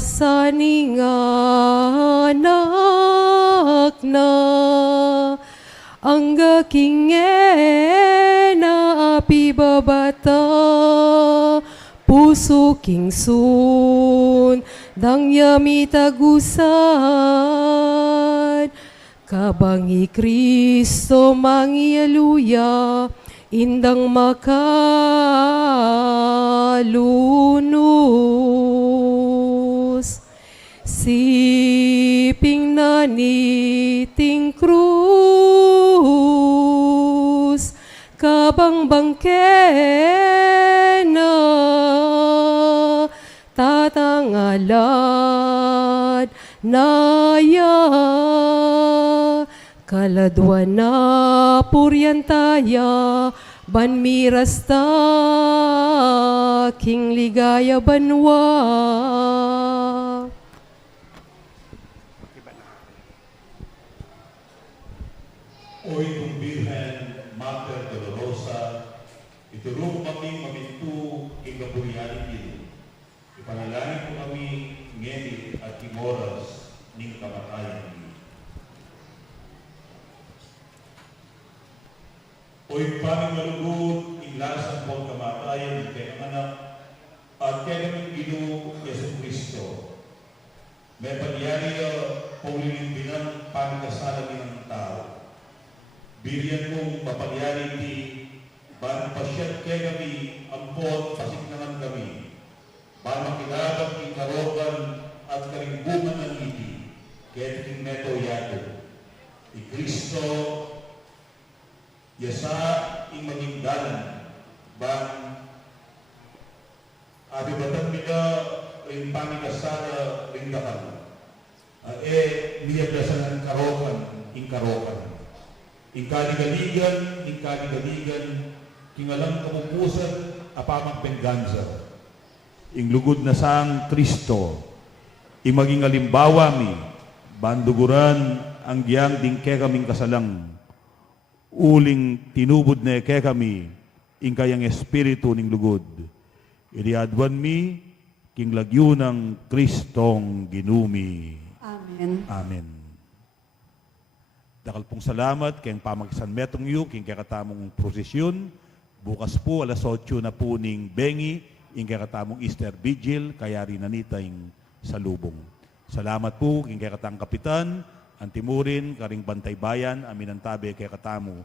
saning anak na ang gaking na api babata puso king sun dang yami tagusan kabangi Kristo mangialuya indang makalunus siping naniting krus kabang bangkena tatangalad naya kaladwa na puryantaya banmirasta king ligaya banwa Oy kung Birhen, Mater Dolorosa, iturong kami mamintu ikaburihan din. Ipanalangin ko kami ngenit at imoras ning kamatayan din. Oy paming malugod, inlasan po ang kamatayan kay ang anak at kay namin Ginoo Yesu Kristo. May palyari paulinin binang pangkasalan ng tao. Biriyan mong papalyari ti ban pasyat kay kami ampot pasik naman kami. Ban makilabang ti karogan at karingbungan ng iti kaya ting neto yato. Ti Kristo yasa ing maging dalan ban abi batang mida rin pamikasara rin dakal. Niya dasan ng karogan ing karogan. Ikaliganigan, kingalang kapupusan, apamang pengganza. Ing lugod na sang Kristo, ing maging alimbawa mi, banduguran ang giyang ding ke kaming kasalang, uling tinubod na ke kami, ing kayang espiritu ning lugod. Iriadwan mi, king lagyo ng Kristong ginumi. Amen. Amen. Dakal pong salamat kayong pamagsan metong yu, king kakatamong prosesyon. Bukas po, alas 8 na po ning Bengi, king kakatamong Easter Vigil, kaya rin nanitayng salubong. Salamat po, king kakatang kapitan, antimurin, karing bantay bayan, amin ang tabi kay katamo.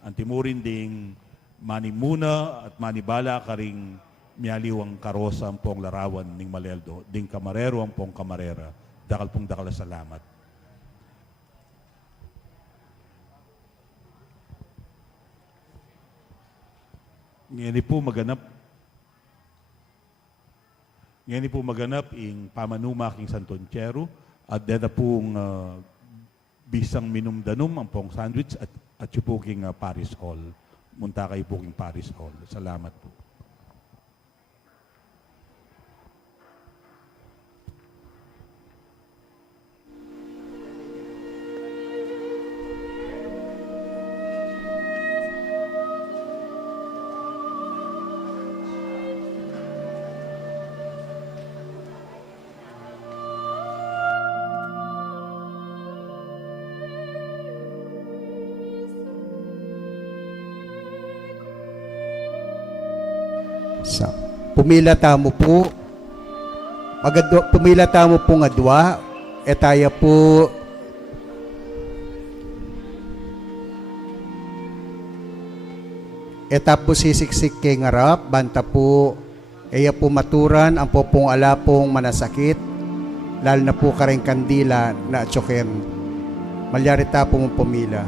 Antimurin ding manimuna at manibala, karing miyaliw ang karosa ang pong larawan ning Maleldo, ding kamarero ang pong kamarera. Dakal pong dakal na salamat. Ngayon po maganap ing pamanuma king Santonchero at deta pong bisang minumdanum ang pong sandwich at yung po king Paris Hall. Munta kayo po king Paris Hall. Salamat po. Pumila tamo po. Pumila tamo po nga dua. Etaya po. Etap po sisiksik kay ngarap. Banta po. Eya po maturan. Ang po pong alapong manasakit. Lalo na po kareng kandila na atsoken. Malyarita po mong pumila.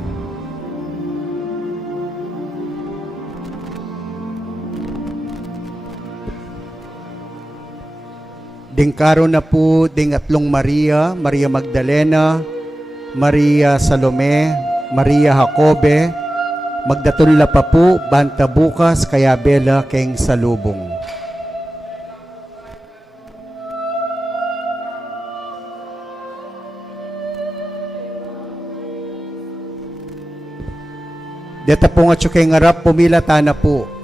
Dingkaro na po ding atlong Maria, Maria Magdalena, Maria Salome, Maria Jacobe, magdatunla pa po, banta bukas, kaya bela keng salubong. Deta po nga kay ngarap, pumila tana po.